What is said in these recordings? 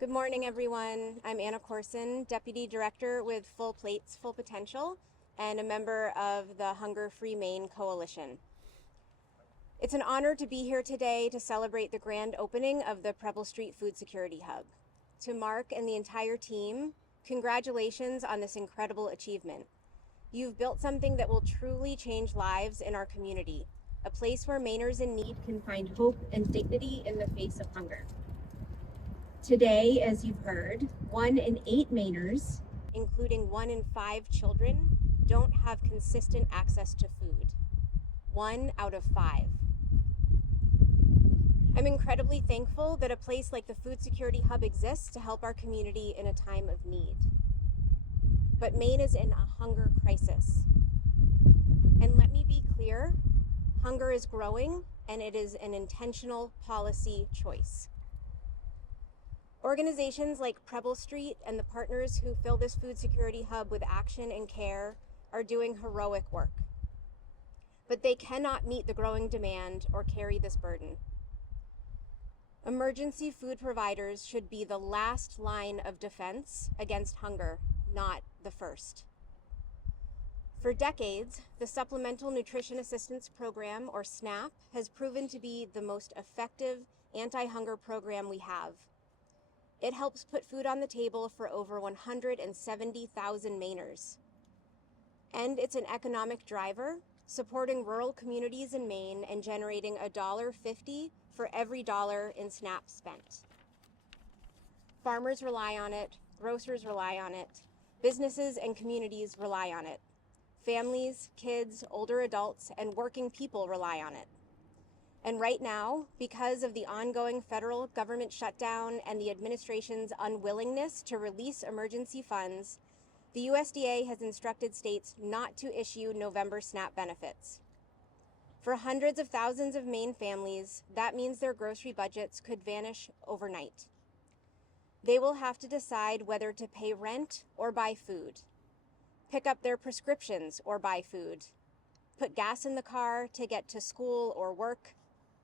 Good morning, everyone. I'm Anna Korsen, Deputy Director with Full Plates, Full Potential, and a member of the Hunger Free Maine Coalition. It's an honor to be here today to celebrate the grand opening of the Preble Street Food Security Hub. To Mark and the entire team, congratulations on this incredible achievement. You've built something that will truly change lives in our community, a place where Mainers in need can find hope and dignity in the face of hunger. Today, as you've heard, 1 in 8 Mainers, including 1 in 5 children, don't have consistent access to food. 1 out of 5. I'm incredibly thankful that a place like the Food Security Hub exists to help our community in a time of need. But Maine is in a hunger crisis. And let me be clear, hunger is growing, and it is an intentional policy choice. Organizations like Preble Street and the partners who fill this food security hub with action and care are doing heroic work. But they cannot meet the growing demand or carry this burden. Emergency food providers should be the last line of defense against hunger, not the first. For decades, the Supplemental Nutrition Assistance Program, or SNAP, has proven to be the most effective anti-hunger program we have. It helps put food on the table for over 170,000 Mainers. And it's an economic driver, supporting rural communities in Maine and generating $1.50 for every dollar in SNAP spent. Farmers rely on it, grocers rely on it, businesses and communities rely on it. Families, kids, older adults, and working people rely on it. And right now, because of the ongoing federal government shutdown and the administration's unwillingness to release emergency funds, the USDA has instructed states not to issue November SNAP benefits. For hundreds of thousands of Maine families, that means their grocery budgets could vanish overnight. They will have to decide whether to pay rent or buy food, pick up their prescriptions or buy food, put gas in the car to get to school or work,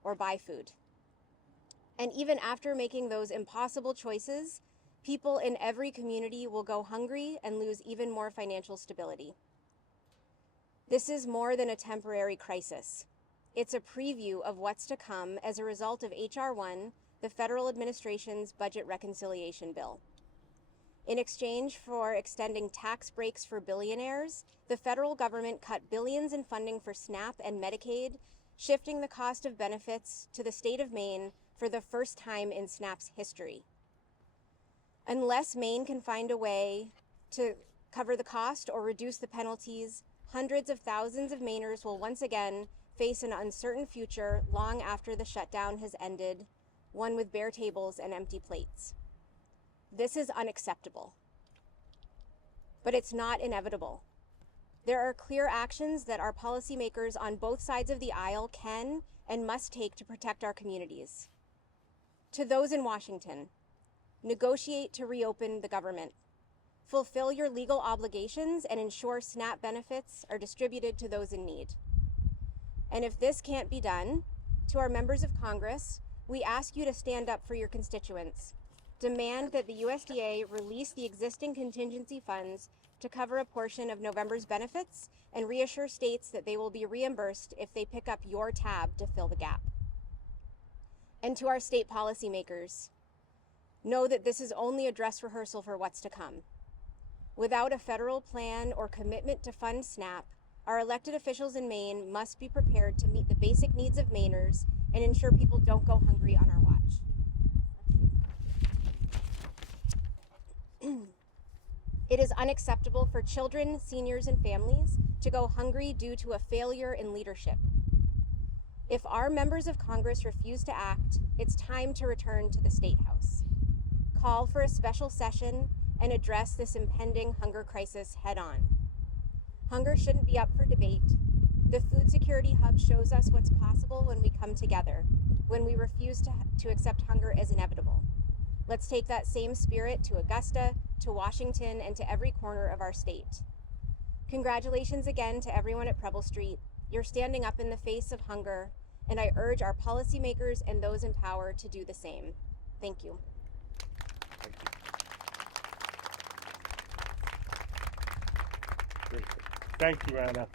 or buy food. And even after making those impossible choices, people in every community will go hungry and lose even more financial stability. This is more than a temporary crisis. It's a preview of what's to come as a result of H.R. 1, the federal administration's budget reconciliation bill. In exchange for extending tax breaks for billionaires, the federal government cut billions in funding for SNAP and Medicaid, shifting the cost of benefits to the state of Maine for the first time in SNAP's history. Unless Maine can find a way to cover the cost or reduce the penalties, hundreds of thousands of Mainers will once again face an uncertain future long after the shutdown has ended, one with bare tables and empty plates. This is unacceptable. But it's not inevitable. There are clear actions that our policymakers on both sides of the aisle can and must take to protect our communities. To those in Washington, negotiate to reopen the government. Fulfill your legal obligations and ensure SNAP benefits are distributed to those in need. And if this can't be done, to our members of Congress, we ask you to stand up for your constituents. Demand that the USDA release the existing contingency funds to cover a portion of November's benefits and reassure states that they will be reimbursed if they pick up your tab to fill the gap. And to our state policymakers, know that this is only a dress rehearsal for what's to come. Without a federal plan or commitment to fund SNAP, our elected officials in Maine must be prepared to meet the basic needs of Mainers and ensure people don't go hungry on our watch. It is unacceptable for children, seniors, and families to go hungry due to a failure in leadership. If our members of Congress refuse to act, it's time to return to the State House. Call for a special session and address this impending hunger crisis head-on. Hunger shouldn't be up for debate. The Food Security Hub shows us what's possible when we come together, when we refuse to accept hunger as inevitable. Let's take that same spirit to Augusta, to Washington, and to every corner of our state. Congratulations again to everyone at Preble Street. You're standing up in the face of hunger, and I urge our policymakers and those in power to do the same. Thank you. Thank you, Anna.